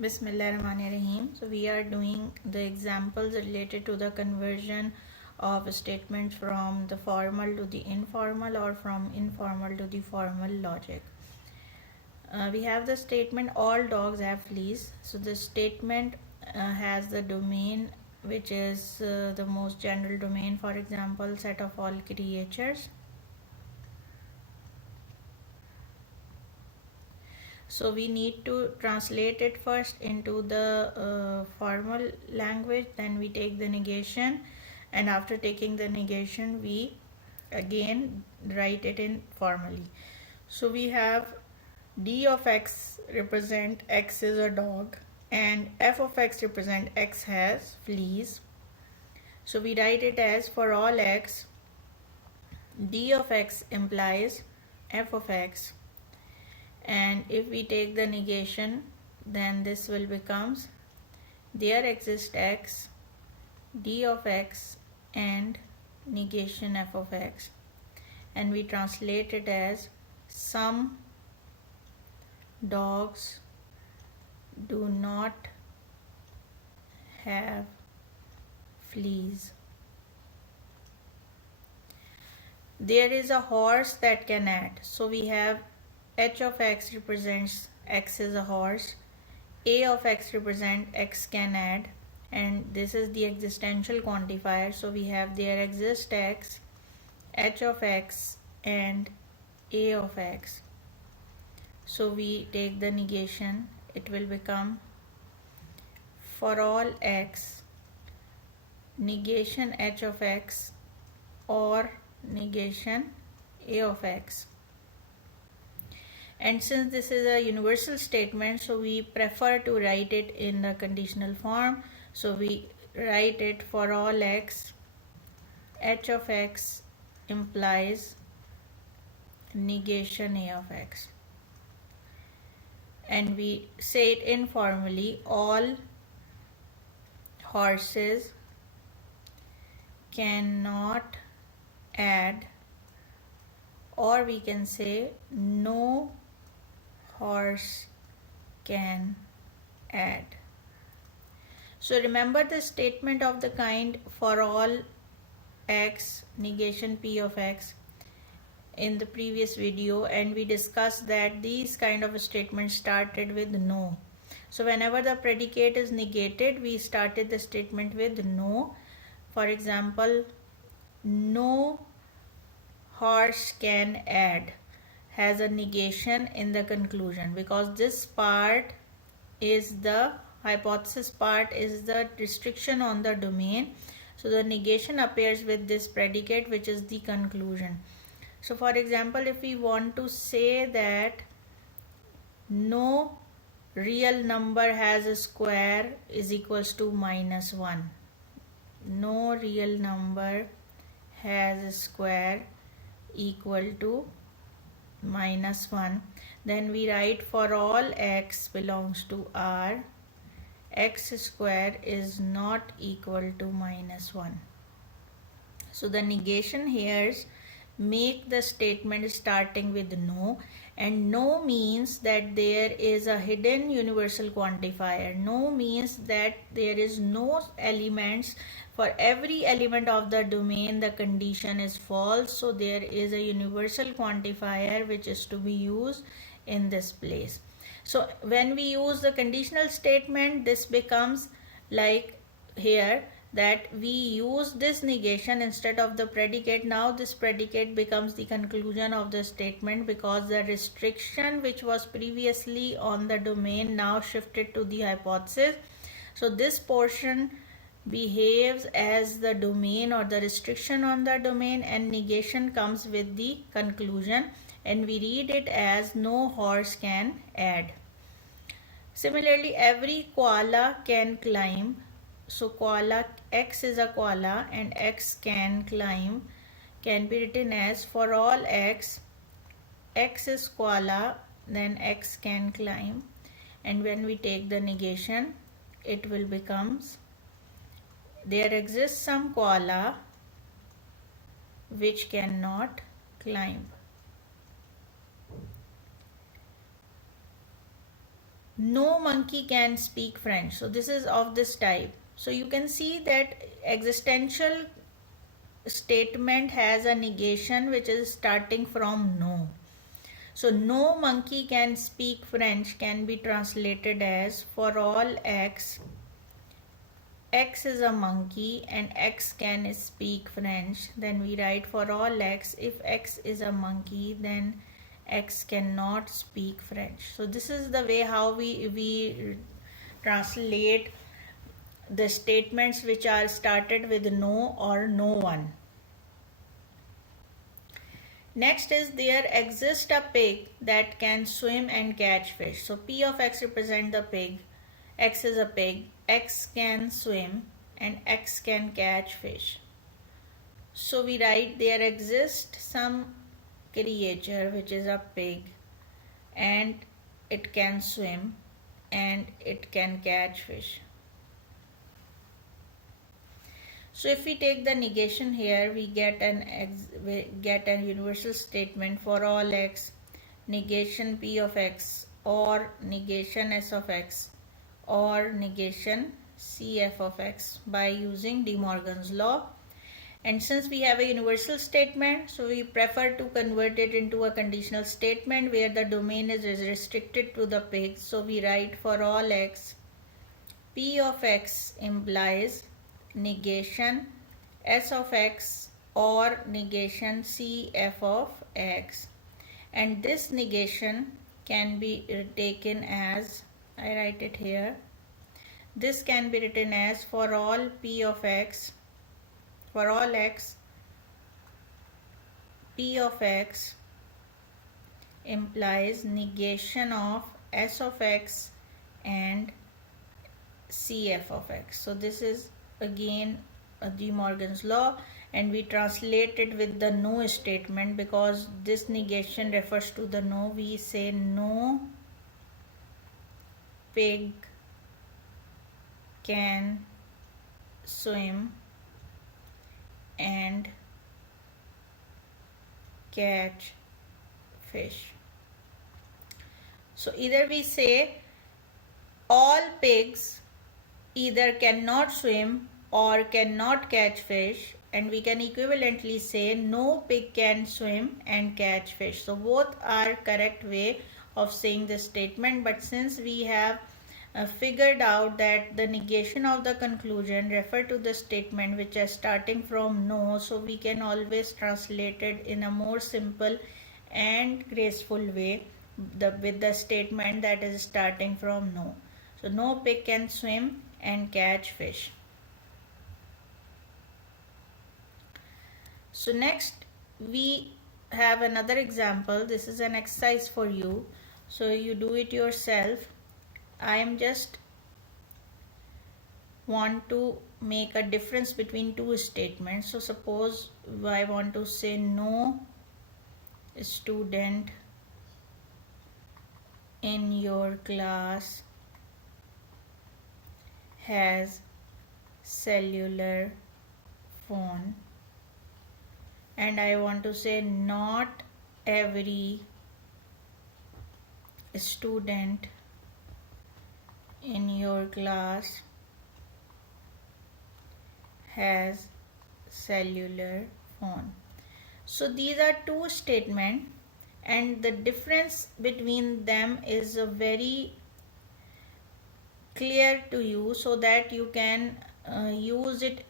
Bismillahirrahmanirrahim. So we are doing the examples related to the conversion of statements from the formal to the informal or from informal to the formal logic. We have the statement all dogs have fleas. So the statement has the domain which is the most general domain, for example set of all creatures. So we need to translate it first into the formal language, then we take the negation, and after taking the negation we again write it in formally. So we have d of x represent x is a dog and f of x represent x has fleas. So we write it as for all x, d of x implies f of x, and if we take the negation then this will becomes there exists x, d of x and negation f of x, and we translate it as some dogs do not have fleas. There is a horse that can add. So we have h of x represents x is a horse, a of x represent x can add, and this is the existential quantifier. So we have there exists x, h of x and a of x. So we take the negation, it will become for all x negation h of x or negation a of x. And since this is a universal statement, so we prefer to write it in the conditional form. So we write it for all x, h of x implies negation a of x. And we say it informally, all horses cannot add, or we can say no horse can add. So remember the statement of the kind for all x negation p of x in the previous video, and we discussed that these kind of statements started with no. So whenever the predicate is negated, we started the statement with no. For example, no horse can add has a negation in the conclusion, because this part is the hypothesis part, is the restriction on the domain. So the negation appears with this predicate, which is the conclusion. So for example, if we want to say that no real number has a square is equals to -1, no real number has a square equal to -1, then we write for all x belongs to R, x square is not equal to -1. So the negation here make the statement starting with no, and no means that there is a hidden universal quantifier. No means that there is no elements. For every element of the domain the condition is false, so there is a universal quantifier which is to be used in this place. So when we use the conditional statement, this becomes like here that we use this negation instead of the predicate. Now this predicate becomes the conclusion of the statement, because the restriction which was previously on the domain now shifted to the hypothesis. So this portion behaves as the domain or the restriction on the domain, and negation comes with the conclusion, and we read it as no horse can add. Similarly, every koala can climb. So koala, x is a koala and x can climb, can be written as for all x, x is koala, then x can climb, and when we take the negation, it will becomes there exists some koala which cannot climb. no monkey can speak French. So this is of this type. So you can see that existential statement has a negation which is starting from no. So no monkey can speak French can be translated as for all x, x is a monkey and x can speak French. Then we write for all x, if x is a monkey then x cannot speak French. So this is the way how we translate the statements which are started with no or no one. Next is there exists a pig that can swim and catch fish. So P of x represent the pig. X is a pig. X can swim and X can catch fish. So we write there exists some creature which is a pig and it can swim and it can catch fish. So if we take the negation here, we get an universal statement for all x, negation P of x or negation S of x or negation CF of x by using De Morgan's law. And since we have a universal statement, so we prefer to convert it into a conditional statement where the domain is restricted to the pig. So we write for all x, P of x implies negation S of x or negation CF of x, and this negation can be taken as, I write it here, this can be written as for all P of x, for all x, P of x implies negation of S of x and CF of x. So this is again De Morgan's law, and we translate it with the no statement because this negation refers to the no. We say no pig can swim and catch fish. So either we say all pigs either cannot swim or cannot catch fish, and we can equivalently say no pig can swim and catch fish. So both are correct way of saying this statement, but since we have figured out that the negation of the conclusion refer to the statement which is starting from no, so we can always translate it in a more simple and graceful way with the statement that is starting from no. So no pig can swim and catch fish. So next we have another example. This is an exercise for you, so you do it yourself. I am just want to make a difference between two statements. So suppose I want to say no student in your class has cellular phone, and I want to say not every student in your class has cellular phone. So these are two statements, and the difference between them is very clear to you so that you can use it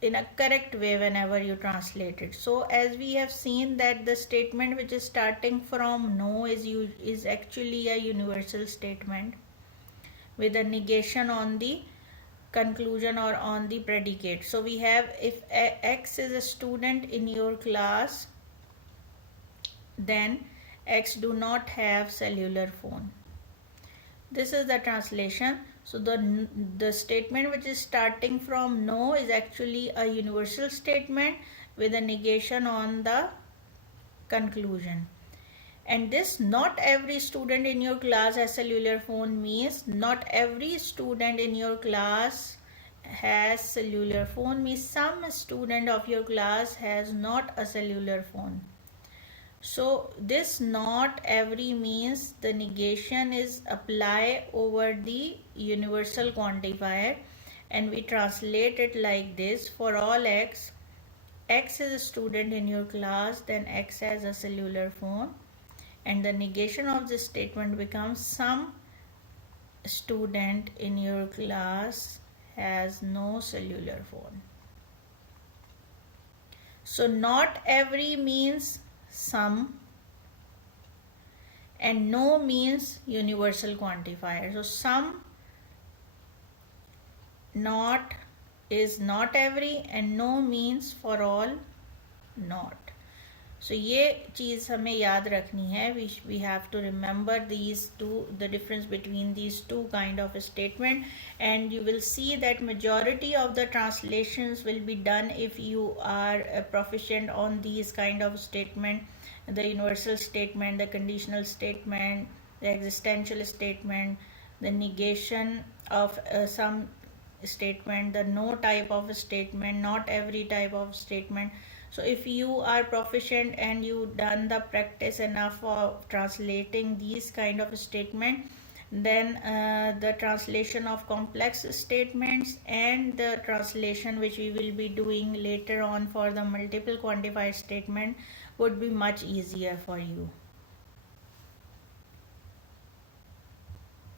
in a correct way whenever you translate it. So as we have seen that the statement which is starting from no is actually a universal statement with a negation on the conclusion or on the predicate. So we have if X is a student in your class, then X do not have cellular phone. This is the translation. So the statement which is starting from no is actually a universal statement with a negation on the conclusion. And this not every student in your class has cellular phone means not every student in your class has cellular phone means some student of your class has not a cellular phone. So this not every means the negation is apply over the universal quantifier, and we translate it like this: for all x is a student in your class, then x has a cellular phone, and the negation of this statement becomes some student in your class has no cellular phone. So not every means some, and no means universal quantifier. So some, not is not every, and no means for all not. So ये चीज़ हमें याद रखनी है. We have to remember these two, the difference between these two kind of statement, and you will see that majority of the translations will be done if you are proficient on these kind of statement: the universal statement, the conditional statement, the existential statement, the negation of some statement, the no type of statement, not every type of statement. So if you are proficient and you done the practice enough of translating these kind of statement, then the translation of complex statements and the translation which we will be doing later on for the multiple quantifier statement would be much easier for you.